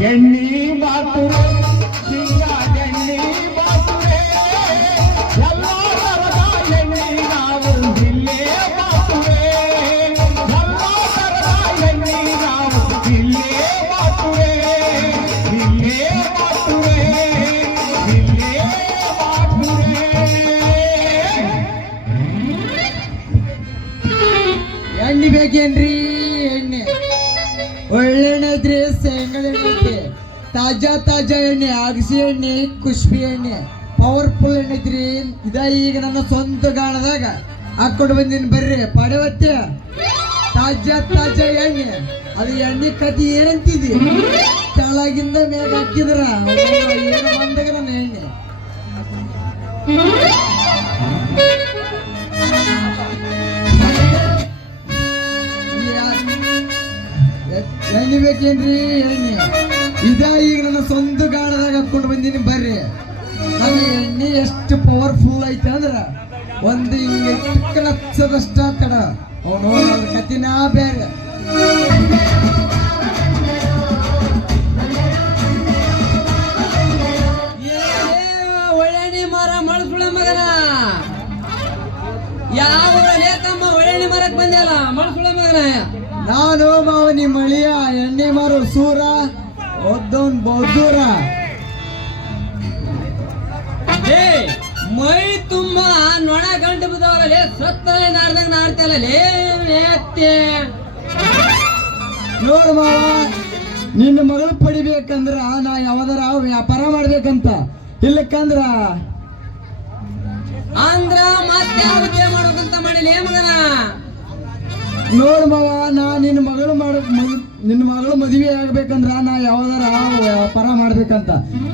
ಎಣ್ಣಿ ಮಾತುರೆ ಸಿಂಗ ಎಣ್ಣಿ ಮಾತುರೆ ಎಲ್ಲ ತರದ ಎಣ್ಣಿ ನಾವು ಇಲ್ಲೇ ಮಾತುರೆ ಎಲ್ಲ ತರದ ಎಣ್ಣಿ ನಾವು ಇಲ್ಲೇ ಮಾತುರೆ ಇಲ್ಲೇ ಮಾತುರೆ ಇಲ್ಲೇ ಮಾತುರೆ. ಎಣ್ಣೆ ಬೇಕೇನ್ರಿ? ಎಣ್ಣೆ ಒಳ್ಳೆ ಎಣ್ಣೆ ಐತ್ರಿ, ಶೇಂಗದ ಎಣ್ಣೆ ಐತಿ, ತಾಜಾ ಎಣ್ಣೆ, ಅಗಸಿ ಎಣ್ಣೆ, ಕುಷ್ಬಿ ಎಣ್ಣೆ, ಪವರ್ಫುಲ್ ಎಣ್ಣೆ ಐತ್ರಿ. ಇದ ಈಗ ನನ್ನ ಸ್ವಂತ ಗಾಣದಾಗ ಹಾಕೊಂಡು ಬಂದಿನಿ, ಬರ್ರಿ ಪಡೆವತ್ತೆ. ತಾಜಾ ಎಣ್ಣೆ, ಅದು ಎಣ್ಣೆ ಕತಿ ಏನಂತಿದಿ, ಕೆಳಗಿಂದ ಮೇಗ ಹಾಕಿದ್ರ ಏನು ಬಂದಾಗ ನನ್ನ ಎಣ್ಣೆ. ಎಣ್ಣೆ ಬೇಕೇನ್ರಿ? ಎಣ್ಣೆ ಇದ ಈಗ ನನ್ನ ಸ್ವಂತ ಗಾಣದಾಗ ಹಾಕೊಂಡು ಬಂದೀನಿ, ಬರ್ರಿ. ಅದು ಎಣ್ಣೆ ಎಷ್ಟು ಪವರ್ಫುಲ್ ಐತೆ ಅಂದ್ರ ಒಂದು ಹಿಂಗೆ ಹಚ್ಚದಷ್ಟ ಕಡ ಅವನು ಅದ್ರ ಕತಿನ ಬೇರೆ. ಒಳ್ಳೆಣ್ಣೆ ಮರ ಮಳಸುಳ ಮಗನ, ಯಾವ ತಮ್ಮ ಒಳ್ಳೆಣ್ಣೆ ಮರಕ್ ಬಂದ್ಯಲ್ಲ ಮಳಸುಳ ಮಗನ. ನಾನು ಮಾವನಿ ಮಳಿಯ ಎಣ್ಣೆ ಮಾರೋ ಸೂರ ಒದ್ದವನ್ ಬೌದ್ದೂರ. ಮೈ ತುಂಬಾ ನೊಣ ಗಂಟು ಬಿದ್ದವರಲ್ಲಿ ಸತ್ತಲೆ ನಾಡ್ದಂಗ ನಾಡ್ತಲ್ಲ. ನೋಡು ಮಾವ, ನಿನ್ನ ಮಗಳು ಪಡಿಬೇಕಂದ್ರ ನಾ ಯಾವ್ದಾರ ವ್ಯಾಪಾರ ಮಾಡ್ಬೇಕಂತ, ಇಲ್ಲಕ್ಕಂದ್ರ ಅಂದ್ರ ಮತ್ತೆ ಯಾವ ಮಾಡ್ಬೇಕಂತ ಮಾಡಿಲ್ಲ ಮಗನ. ನೋಡು ಮಾವ, ನಾ ನಿನ್ನ ಮಗಳು ಮದುವೆ ಆಗ್ಬೇಕಂದ್ರ ನಾ ಯಾವ್ದಾರ ವ್ಯಾಪಾರ ಮಾಡ್ಬೇಕಂತ,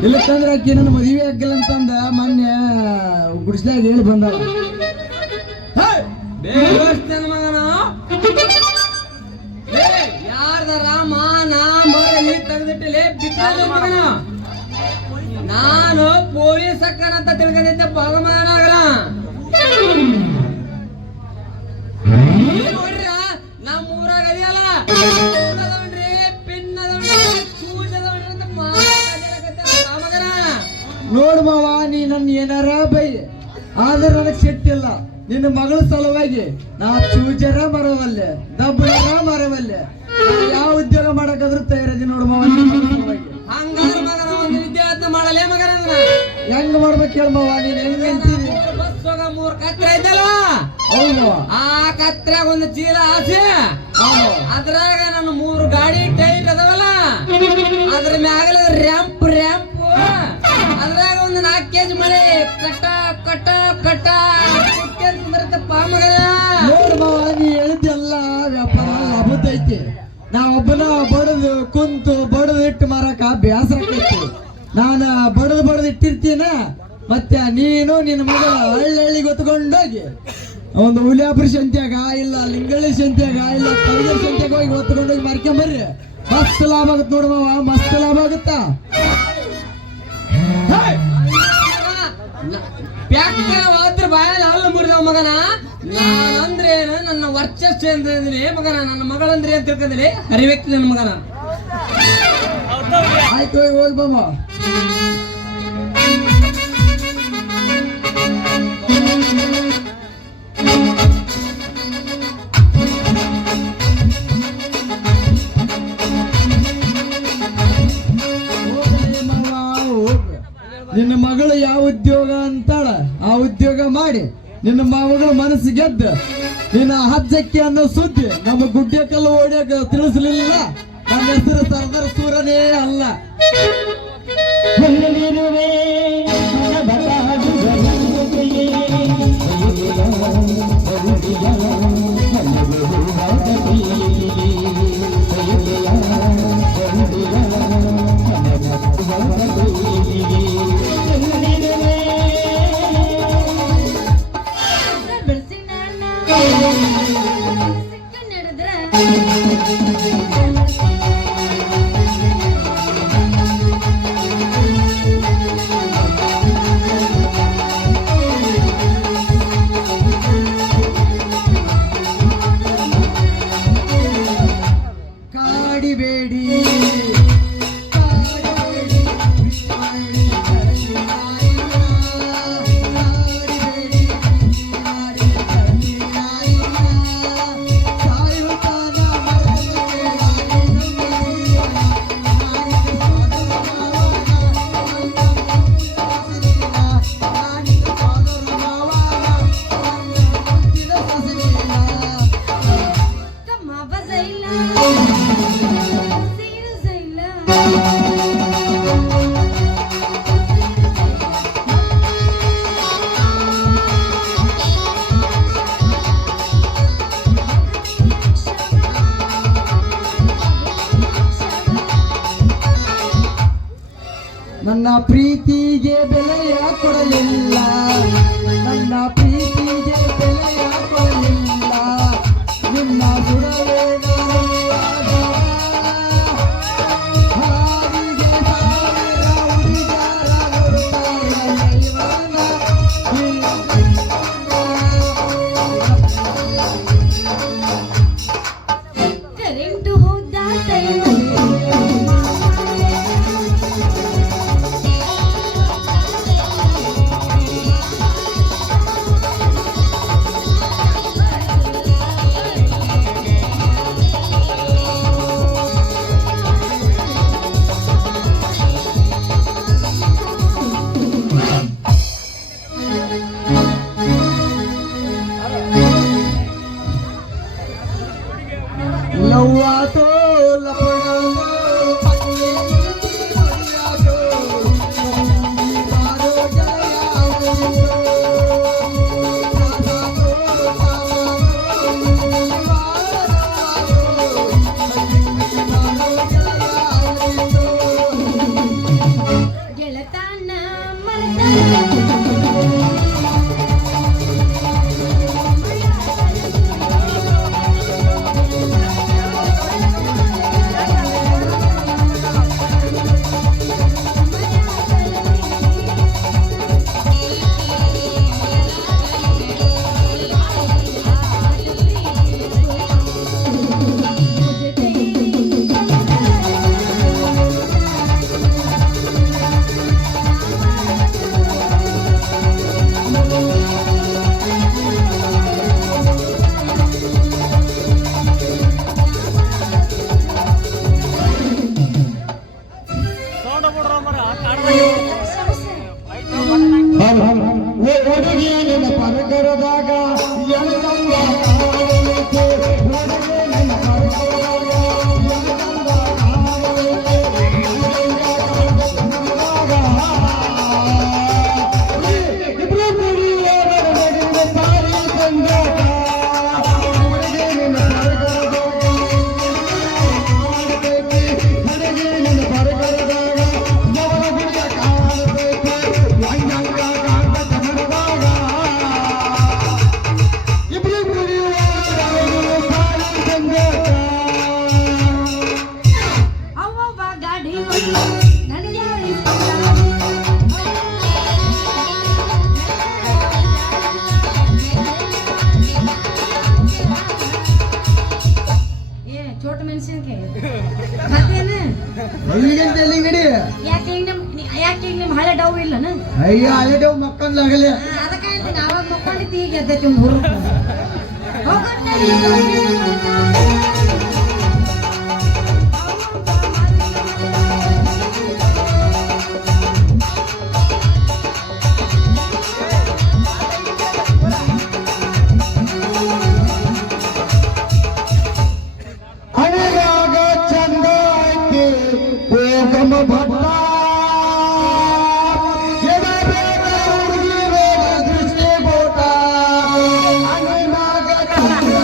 ಇಲ್ಲಕ್ಕಂದ್ರ ಆಕಿ ನನ್ನ ಮದುವೆ ಆಗಿಲ್ಲ ಅಂತಂದ ಮೊನ್ನೆ ಗುಡಿಸ್ದಾಗ ಹೇಳಿ ಬಂದಾಳ. ಮಗನ ಯಾರ್ದಾರ ಮಾನ ಮರಳಿ ತೆಗೆದಿಟ್ಟಲೆ ಬಿಟ್ಟಲ್ಲ ಮಗನ. ನಾನು ಪೊಲೀಸ್ ಅಕ್ಕನ ಅಂತ ತಿಳ್ಕೊಂಡಿದ್ದೆ ಮಗನಾಗಲ್ಲ. ನೋಡ್ರ ನಮ್ಮ ಊರಾಗ ಅದೆಯಲ್ಲ ನೋಡು ಮಾವ, ನೀ ನನ್ನ ಏನಾರ ಬೈ ಆದ್ರೆ ನನಗ್ ಸಿಟ್ಟಿಲ್ಲ. ನಿನ್ನ ಮಗಳ ಸಲುವಾಗಿ ನಾ ಚೂಜರ ಮರವಲ್ಲೆ, ದಬ್ಬರ ಮರವಲ್ಲೆ, ಯಾವ ಉದ್ಯೋಗ ಮಾಡಕಾದ್ರೂ ತಯಾರದಿ. ನೋಡು ಮಾವ, ಹಂಗಾದ್ರೆ ಮಗನ ಒಂದು ವಿದ್ಯಾರ್ಥಿ ಮಾಡಲೇ ಮಗನ. ಹೆಂಗ್ ಮಾಡ್ಬೇಕು ಹೇಳ ಮಾವ, ನೀನ್ ಹೆಂಗ್ ಅಂತೀನಿ. ಬಸ್ ಹೋಗ 3 ಕತ್ರೆ ಐತಲ್ಲ, ಹೌದು ಆ ಕತ್ರಾಗ ಒಂದು ಚೀಲ ಆಸೆ, ಅದ್ರಾಗ ನನ್ನ 3 ಗಾಡಿ ಟೈರ್ ಅದಾವಲ್ಲ, ಅದ್ರ ಮ್ಯಾಗಲ ರ್ಯಾಂಪ್ ಅದ್ರಾಗ ಒಂದು 4 ಕೆಜಿ ಮಳೆ ಕಟ ಕಟ ಕಟ ಕುಟ್ಕೊಂಡ್ ಕುಂದ್ರತಪ್ಪ ಮಗನ. ನೋಡ್ ಮಾವ, ನೀ ಹೇಳಿದ್ದೆಲ್ಲ ವ್ಯಾಪಾರ ಲಾಭದೈತಿ. ನಾವೊಬ್ಬನ ಬಡದು ಕುಂತು ಬಡದು ಇಟ್ಟು ಮಾರಕ ಬೇಸರ ಆಕೈತಿ. ನಾನು ಬಡದು ಇಟ್ಟಿರ್ತೀನ, ಮತ್ತೆ ನೀನು ನಿನ್ನ ಮಗಳ ಹಳ್ಳಿ ಗೊತ್ಕೊಂಡೋಗಿ ಒಂದು ಹುಲಿಯಾಪುರ ಸಂತ್ಯಾಗ ಇಲ್ಲ ಲಿಂಗಳ್ಳಿ ಸಂತ್ಯಾಗ ಇಲ್ಲ ಕೈಗೆ ಸಂತ್ಯಾಗ ಹೋಗಿ ಹೊತ್ಕೊಂಡೋಗಿ ಮಾರ್ಕೊಂಬರ್ರಿ. ಮಸ್ತ್ ಲಾಭ ಆಗುತ್ತೆ ನೋಡು ಮಾವ, ಮಸ್ತ್ ಲಾಭ ಆಗುತ್ತಾ. ಪ್ಯಾಕ್ರ ಬಾಯಲ್ಲಿ ಹಲ್ಲು ಮುರಿದವ ಮಗನ. ನಾನಂದ್ರೆ ಏನು, ನನ್ನ ವರ್ಚಸ್ಸು ಅಂದ್ರೆ ಮಗನ, ನನ್ನ ಮಗಳಂದ್ರೆ ಅಂತ ತಿಳ್ಕೊಂಡ್ರೆ ಹರಿವ್ಯಕ್ತಿ ನನ್ನ ಮಗನ. ಆಯ್ತು, ಹೋಗಿ ಬಾಮ. ನಿನ್ನ ಮಗಳು ಯಾವ ಉದ್ಯೋಗ ಅಂತಾಳ ಆ ಉದ್ಯೋಗ ಮಾಡಿ ನಿನ್ನ ಮಗಳ ಮನಸ್ಸು ಗೆದ್ದು ನಿನ್ನ ಹಜ್ಜಕ್ಕೆ ಅನ್ನೋ ಸುದ್ದಿ ನಮ್ಮ ಗುಡ್ಡಕಲ್ಲು ಓಡ್ಯಾಗ ತಿಳಿಸ್ಲಿಲ್ಲ. ನನ್ನ ಹೆಸರು ಸರ್ದಾರ್ ಸೂರನೇ ಅಲ್ಲ. ಹೊನ್ನಲಿರುವೆ ಕಾಡಿಬೇಡಿ ನನ್ನ ಪ್ರೀತಿಗೆ ಬೆಲೆಯ ಕೊಡಲಿಲ್ಲ, ನನ್ನ ಪ್ರೀತಿಗೆ ಬೆಲೆಯ ಕೊಡಲಿಲ್ಲ. ನಿನ್ನ ಸುಡಲೇ ಹಾವಿಗೆ ಸಾವಿರ ಕರೆಂಟು ಹೋದ ಟೈಮ್ ಲವ್ವಾತೋ ಲಪಡಾತೋ ಪಕ್ಕೆ ಹೊಡಿಯಾತೋ ಬಾರೋ ಜಲಯಾವೋ ಸಾಸಾತೋ ಸಾವಾತೋ ಬಾರೋ ಜಲಯಾವೋ ಗೆಳತಾನ ಮರೆತ ಹುಡುಗಿ ನಿನ್ನ ಪರಕರದಾಗ ಎಳಗಂಗ ಕಾಣಲಿಕ್ಕೆ, ಹುಡುಗಿ ನಿನ್ನ ಪರಕರದಾಗ ಎಳಗಂಗ ಕಾಣಲಿಕ್ಕೆ, ಅಯ್ಯ ಅಲ್ಲಿಗೆ ಮಕ್ಕಂದಾಗಲಿ ಅದಕ್ಕೆ ಹೇಳ್ತೀನಿ ಅವಾಗ ಮಕ್ಕೊಂಡಿತ್ತು ಈಗ ಎದ್ದೈತಿ ಒಂದು ಹುರು ಹಣೆಯಾಗ ಚಂದ ಐತಿ ಹೋಗಮ ಭಟ್ಟ ಎಡಬೇಡ ಹುಡುಗಿರೋ ದೃಷ್ಟಿ ಬೋಟ ಹಣೆಯಾಗ ಚಂದ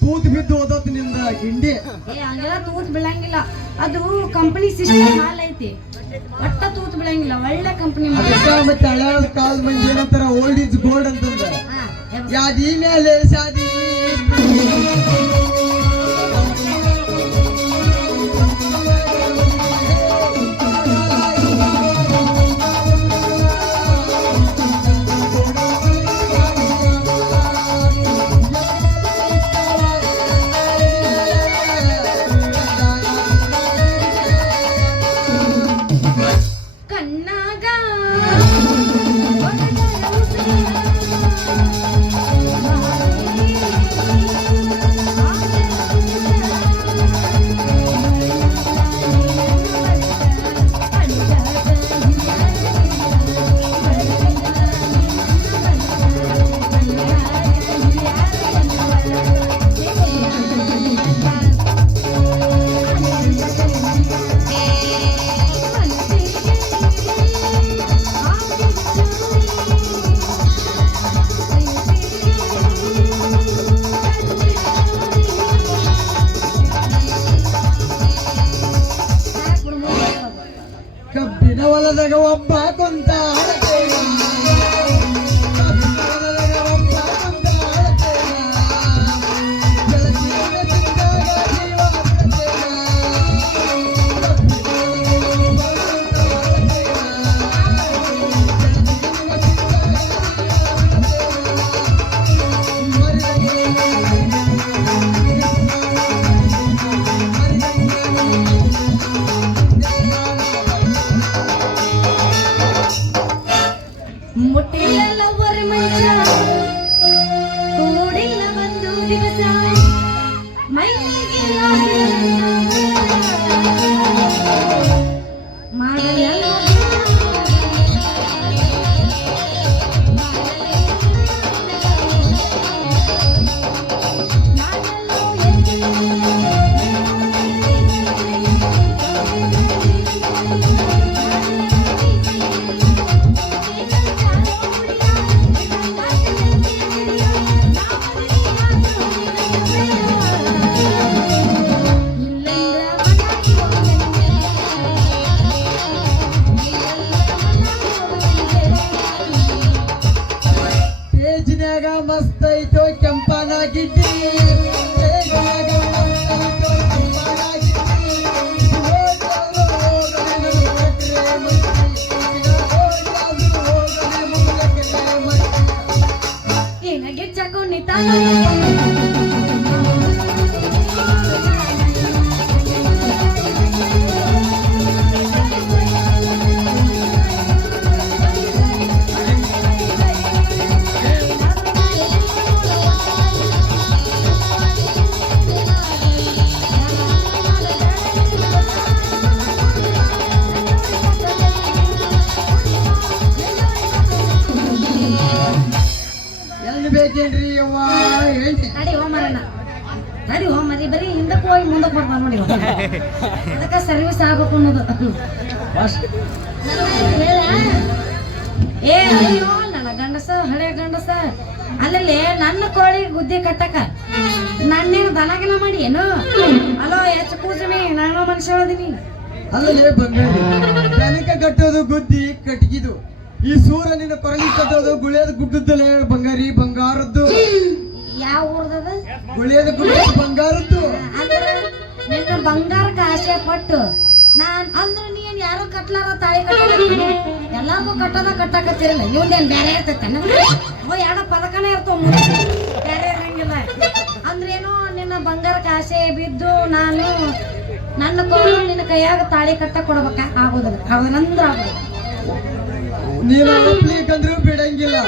ತೂತ್ ಬಿದ್ದು ಓದತ್ ನಿಂದ ಗಿಂಡಿ ಹಂಗೆಲ್ಲ ತೂತ್ ಬೀಳಂಗಿಲ್ಲ ಅದು ಕಂಪನಿ ಸಿಸ್ಟಮ್ ಹಾಲ್ ಐತಿ ಒಟ್ಟ ತೂತ್ ಬೀಳಂಗಿಲ್ಲ ಒಳ್ಳೆ ಕಂಪನಿ ಅದಕ್ಕ ಮತ್ತೆ ಹಳೆ ಕಾಲ್ ಮಂದಿ ಏನಂತಾರ ಓಲ್ಡ್ ಇಸ್ ಗೋಲ್ಡ್ ಅಂತಂದ ಯಾದಿ ಮೇಲೆ ಶಾದಿ ಕಣ್ಣಾಗ ಕಬ್ಬಿನ ಹೊಲದಾಗ ಒಬ್ಬ ಕೊಂತ ಅಳತೇನ. ಕಬ್ಬಿನ ಹೊಲದಾಗ ಒಬ್ಬ ಕೊಂತ ಅಳತೇನ. ಬೆಳಕಿನ ಸಿಕ್ಕಾಗ ಜೀವ ಬಿಡ್ತೇನ. ಕಬ್ಬಿನ ಹೊಲದಾಗ ಒಬ್ಬ ಕೊಂತ ಅಳತೇನ. ಬೆಳಕಿನ ಮುಟ್ಟಿಲ್ಲ ವರಮಂಚ ಕೂಡಿಲ್ಲ ಒಂದು ದಿವಸ ಮೈಗೆ ಮಾಡಲ್ಲ ಪೇಜ್ನ್ಯಾಗ ಮಸ್ತ್ ಐತೋ ಕೆಂಪನ ಗಿಡ್ಡಿ ಪೇಜ್ನ್ಯಾಗ ಮಸ್ತ್ ಐತೋ ಕೆಂಪನ ಗಿಡ್ಡಿ ಹೋಗ್ಯಾದ್ರು ಹೋಗನೆ ಮುಗ್ಲಕ್ರೆ ಮಟ್ಟಿ ಹೋಗ್ಯಾದ್ರು ಹೋಗನೆ ಮುಗ್ಲಕ್ರೆ ಮಟ್ಟಿ ಏನಾಗೆ ಚಕೋನಿ ತಾನ ಹೋಗಿ ಬರೀ ಹಿಂದಕ್ಕೆ ಹೋಗಿ ಮುಂದಕ್ಕೆ ಬರ್ತಾನ ನೋಡಿ ಇವ. ಅದಕ್ಕೆ ಸರ್ವಿಸ್ ಆಗ್ಬೇಕು ಅನ್ನೋದು ಹೇಳ. ಏ ಅಯ್ಯೋ ನನ್ನ ಗಂಡಸ ಹಳೆ ಗಂಡಸ ಅಲ್ಲಲ್ಲಿ ನನ್ನ ಕೋಳಿ ಗುದ್ದಿ ಕಟ್ಟಕ ನನ್ನೇನು ದನಗಿನ ಮಾಡಿ ಏನು ಅಲೋ ಹೆಚ್ಚು ಕೂಸಮಿ ನಾನು ಮನುಷ್ಯ ಅದೀನಿ. ಅಲ್ಲೇ ಬಂಗಾರಿ ದನಕ ಕಟ್ಟೋದು ಗುದ್ದಿ ಕಟ್ಗಿದು ಈ ಸೂರ ನಿನ್ನ ಕೊರಳಿ ಕಟ್ಟೋದು ಗುಳಿಯದ ಗುಡ್ಡದಲ್ಲೇ ಬಂಗಾರಿ ಬಂಗಾರದ್ದು. ಯಾವ ಊರ್ದದ ಗುಳಿಯದ ಗುಡ್ಡ ಬಂಗಾರದ್ದು. ಅಂದ್ರೆ ನಿನ್ನ ಬಂಗಾರಕ್ಕೆ ಆಸೆ ಪಟ್ಟು ನಾನ್ ಅಂದ್ರ ನೀನ್ ಯಾರು ಕಟ್ಲಾರ ತಾಳಿ ಕಟ್ಟ ಎಲ್ಲಾರ್ಗು ಕಟ್ಟಾಕತ್ತಿರಲ್ಲ ಇವಂದೇನ್ ಬೇರೆ ಇರ್ತೈತೇನ ಅವ ಎರಡ ಪದಕನೇ ಇರ್ತಾವ ಬೇರೆ ಇರಂಗಿಲ್ಲ ಅಂದ್ರೇನು ನಿನ್ನ ಬಂಗಾರಕ್ಕೆ ಆಸೆ ಬಿದ್ದು ನಾನು ನನ್ನ ಕೋಲು ನಿನ್ನ ಕೈಯಾಗ ತಾಳಿ ಕಟ್ಟ ಕೊಡ್ಬೇಕ ಆಗೋದಿಲ್ಲ ಅವನಂದ್ರ ಆಗೋದು. ನೀನು ಒಪ್ಲಿಕ್ಕಂದ್ರೂ ಬಿಡಂಗಿಲ್ಲ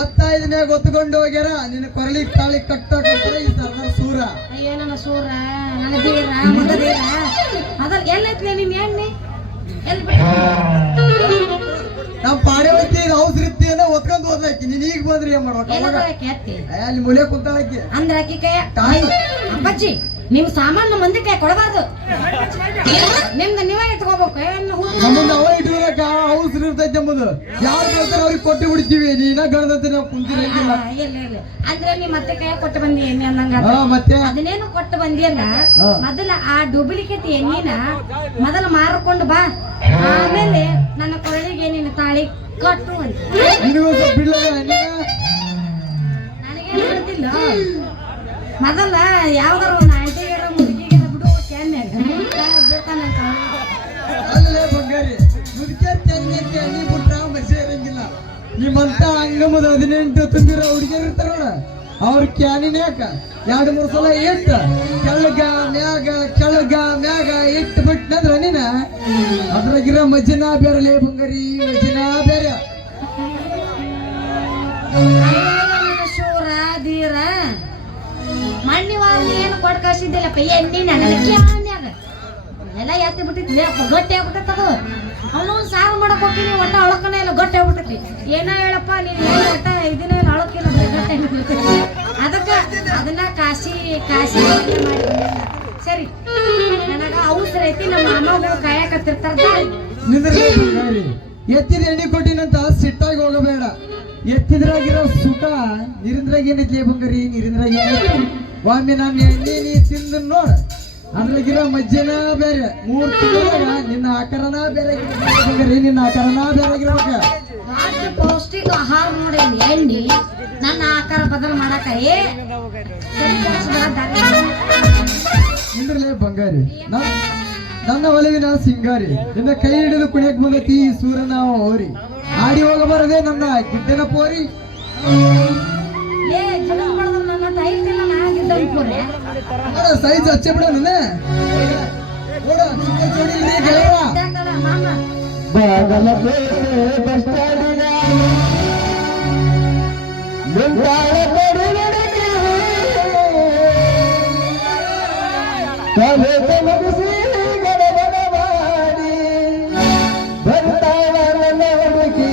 ಒತ್ತಾಯದನ್ಯಾಗ ಒತ್ಕೊಂಡು ಹೋಗ್ಯಾರ ನಿನ್ನ ಕೊರಳಿ ತಾಳಿ ಕಟ್ಟಕಂದ್ರೆ ಈ ಸರ್ದಾರ್ ಸೂರ. ಅಯ್ಯೋ ನನ್ನ ಸೂರ ನನ್ನ ಬೀರ ಮಗದೀರ ಅದ್ರಲ್ಲಿ ಎಲ್ಲೈತ್ಲೆ ನಿನ್ ಎಣ್ಣೆ ಎಲ್ಲಿ ಬಿಟ್ಟ ನಮ್ ಪಾಡ್ಯವತ್ತಿ ಔಸರಿತ್ತಿಯನ್ನ ಒತ್ಕೊಂಡ್ ಹೋದ್ಲಾಕಿ ನೀನ್ ಈಗ ಬಂದ್ರಿ ಏನ್ ಮಾಡ್ಬೇಕು ಅವಾಗ ಎತ್ತಿ ಅಲ್ಲಿ ಮೂಲೆ ಕುಂತಾಳಕಿ ಅಂದ್ರೆ ಆಕಿ ಕೈ ಅಪ್ಪಾಜಿ ನಿಮ್ ಸಾಮಾನು ಮಂದಿ ಕೈ ಕೊಡಬಾರ್ದು ನಿಮ್ದು ನೀವೇ ಇಟ್ಕೋಬೇಕು ನಮ್ಮನ್ನ ಅವ ಇಟ್ಕೊಳಕ ಔಸರಿ ಇರ್ತೈತಿ ಎಂಬುದು ಯಾರು ಬೇಕಾದ್ರೆ ಅವ್ರಿಗೆ ಕೊಟ್ಟು ಬಿಡ್ತೀವಿ ನೀನ ಗಣದಂತೆ ನಾವು ಕುಂತಿರಂಗಿಲ್ಲ. ಇಲ್ಲ ಅಂದ್ರೆ ನೀ ಮತ್ತೆ ಕೈ ಕೊಟ್ಟು ಬಂದಿ ಎಣ್ಣೆ ಅಂದಂಗ ಮತ್ತೆ ಅದನ್ನೇನು ಕೊಟ್ಟು ಬಂದಿ ಅಂದ ಮೊದಲ ಆ ಡೂಪ್ಲಿಕೇಟ್ ಎಣ್ಣಿನ ಮೊದಲ ಮಾರ್ಕೊಂಡು ಬಾ ಆಮೇಲೆ ನನ್ನ ಕೊರಳಿಗೆ ನೀನು ತಾಳಿ ಕಟ್ಟು ಅಂತ ನಿನಗೂ ಸ್ವಲ್ಪ ಬಿಡ್ಲಲ್ಲ ನನಗೇನು ಹೇಳ್ತಿಲ್ಲ ಮೊದಲ ಯಾವ್ದಾರ ಒಂದು ಆಂಟಿಗಿರ ಮುದುಕಿಗಿರ ಬಿಡು ಬಿಡ್ತಾನೆ ಅಲ್ಲೇ ಬಂಗಾರಿ ಮುದುಕಿಯರ್ ತೆಂಗಿ ಬಿಟ್ರ ಮಸೆ ಇರಂಗಿಲ್ಲ. ನಿಮ್ಮಂತ ಅಂಗಮದ 18 ತುಂಬಿರೋ ಹುಡುಗಿಯರ್ ಇರ್ತಾರಲ್ಲ ಅವ್ರ ಕ್ಯಾನಿನ ಯಾಕ 2-3 ಸಲ ಇಟ್ಟು ಕೆಳಗ ಮ್ಯಾಗ ಇಟ್ಟು ಬಿಟ್ಟಂದ್ರ ನೀನ ಅದ್ರಾಗಿರೋ ಮಜ್ಜನ ಬೇರೆ ಬಂಗಾರಿ ಮಜ್ಜನ ಬೇರೆ ಶೂರ ಧೀರ ಮಣ್ಣಿವಾರ ಏನು ಕೊಟ್ಟು ಕಳ್ಸಿದ್ದಿಲ್ಲಪ್ಪ ಎಣ್ಣಿ ನನಗೆ ಕ್ಯಾನ್ಯಾಗ ಎಲ್ಲ ಎತ್ತಿ ಬಿಟ್ಟಿದ್ವಿ ಅಪ್ಪ ಗಟ್ಟಿ ಆಗ್ಬಿಟ್ಟದ ಅವನೊಂದು ಸಾರು ಮಾಡಕ್ ಹೋಗ್ತೀನಿ ಒಟ್ಟ ಅಳಕನೇ ಇಲ್ಲ ಗಟ್ಟಿ ಆಗ್ಬಿಟ್ಟೈತಿ ಏನೋ ಹೇಳಪ್ಪ ನೀನು ಒಟ್ಟ ಇದನ್ನ ಏನು ಅಳಕಿಲ್ಲ ಗಟ್ಟಿ ಅದಕ್ಕೆ ಅದನ್ನ ಕಾಸಿ ಮಾಡಿ ಸರಿ ನನಗ ಅವಸರ ಐತಿ ನಮ್ಮ ಅಮ್ಮ ಕಾಯಕತ್ತಿರ್ತಾರ ನಿಂದ್ರಲೇ ಬಂಗಾರಿ ಎತ್ತಿದ ಎಣ್ಣೆ ಕೊಟ್ಟಿನಂತ ಸಿಟ್ಟಾಗಿ ಹೋಗಬೇಡ. ಎತ್ತಿದ್ರಾಗಿರೋ ಸುಖ ನೀರಿಂದ್ರಾಗ ಏನೈತಿ ಬಂಗಾರಿ ನೀರಿಂದ್ರಾಗ ಏನೈತಿ ಒಮ್ಮೆ ನಾನು ಎಣ್ಣೆ ನೀ ತಿಂದು ನೋಡ ಅದ್ರಾಗಿರೋ ಮಜ್ಜನ ಬೇರೆ 3 ತಿಂಗಳಾಗ ನಿನ್ನ ಆಕಾರನ ಬೇರೆ ಬಂಗಾರಿ ನಿನ್ನ ಆಕಾರನ ಬೇರೆ ಆಗಿರ್ಬೇಕ. ಪೌಷ್ಟಿಕ ಆಹಾರ ನೋಡಿ ಎಣ್ಣಿ ನನ್ನ ಆಕಾರ ಬದಲು ಮಾಡಕ ನಿಂದ್ರಲೇ ಬಂಗಾರಿ ನನ್ನ ಒಲವಿನ ಸಿಂಗಾರಿ ನಿನ್ನ ಕೈ ಹಿಡಿದು ಕುಣಿಯಕ್ ಬಂದತಿ ಈ ಸೂರನ ಹೋರಿ ಆಡಿ ಹೋಗಬಾರದೆ ನನ್ನ ಗಿಡ್ಡನ ಪೋರಿ. ಸೈಜ್ ಹಚ್ಚೆ ಬಿಡ ನನ್ನ ಬರ್ತಾಳ ನನ್ನ ಹುಡುಗಿ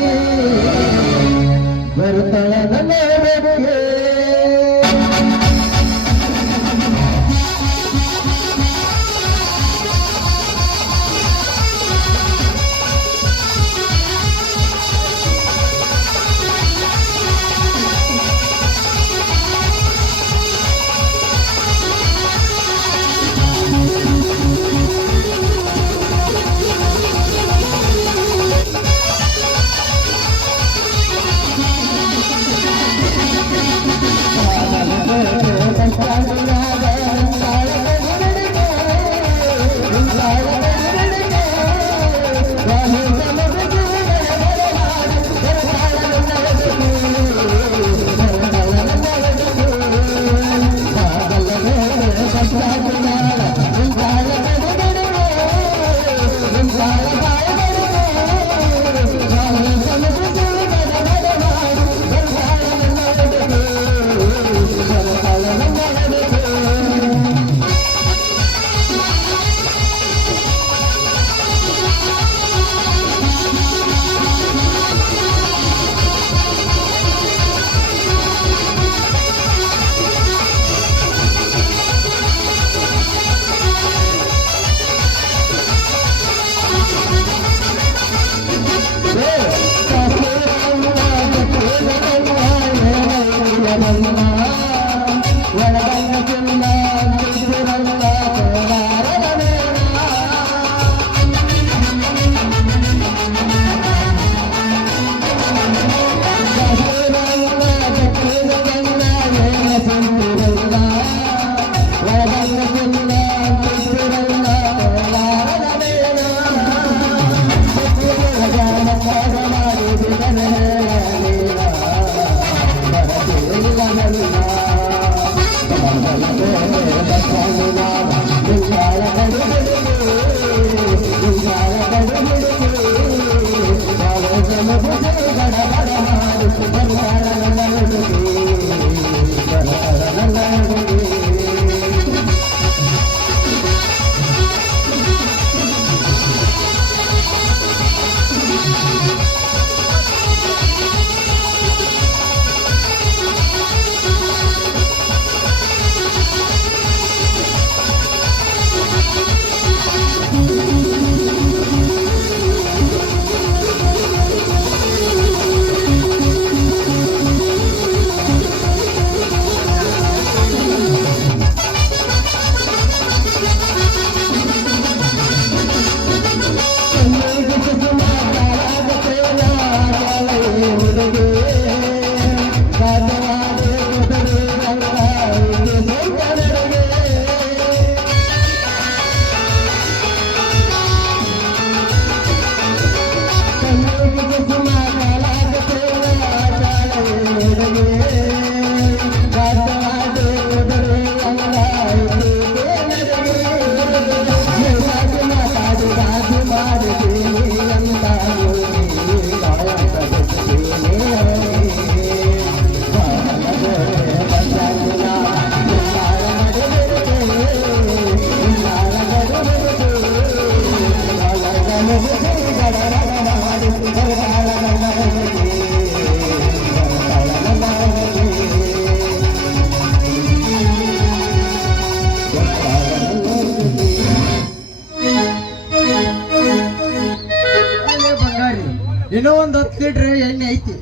ಇನ್ನೂ ಒಂದ್ 10 ಲೀಟರ್ ಎಣ್ಣೆ ಐತಿ.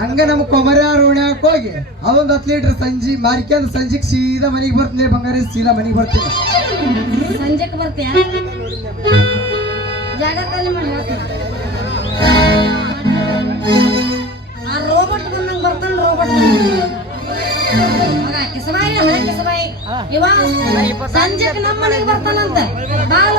ಹಂಗ ನಮ್ಮ ಕೊಮರ ರೋಡ್ಯಾಕ ಹೋಗಿ ಅದೊಂದ್ 10 ಲೀಟರ್ ಸಂಜೆ ಮಾರಿಕೊಂಡ್ ಸಂಜೆಗ್ ಸೀದಾ ಮನೆಗೆ ಬರ್ತೀನಿ ಬಂಗಾರಿ, ಸೀದಾ ಮನೆಗೆ ಬರ್ತೀನಿ. ಸಂಜೆಕ್ ಬರ್ತೀಯ? ಜಾಗ ಖಾಲಿ ಮಾಡಿ ಹೇಳ್ತೀನಿ. ಆ ರೋಬೋಟ್ ಬಂದಂಗ ಬರ್ತಾನ, ರೋಬೋಟ್ ಮಗ ಕಿಸಬಾಯಿ, ಹಳೆ ಕಿಸಬಾಯಿ ಇವ ಸಂಜೆಕ್ ನಮ್ಮ ಮನೆಗೆ ಬರ್ತಾನಂತ. ಬಾಲ್